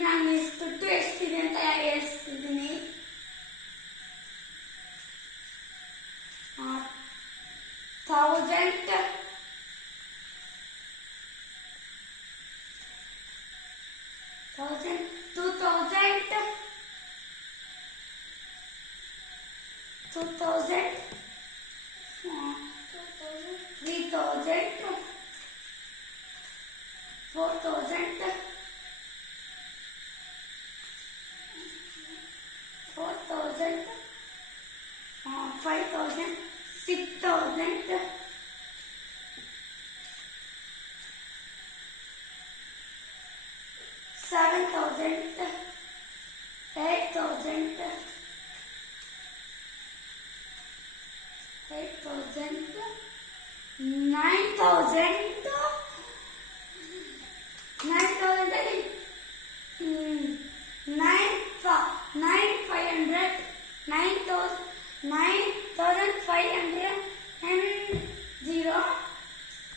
ನಾನು ಎಷ್ಟು ಎಷ್ಟಿದೆ ಅಂತ ಹೇಳ್ತಿದ್ದೀನಿ. 1000 2000 3000 4000 5000 6000 7000 8000 9000 9500 9500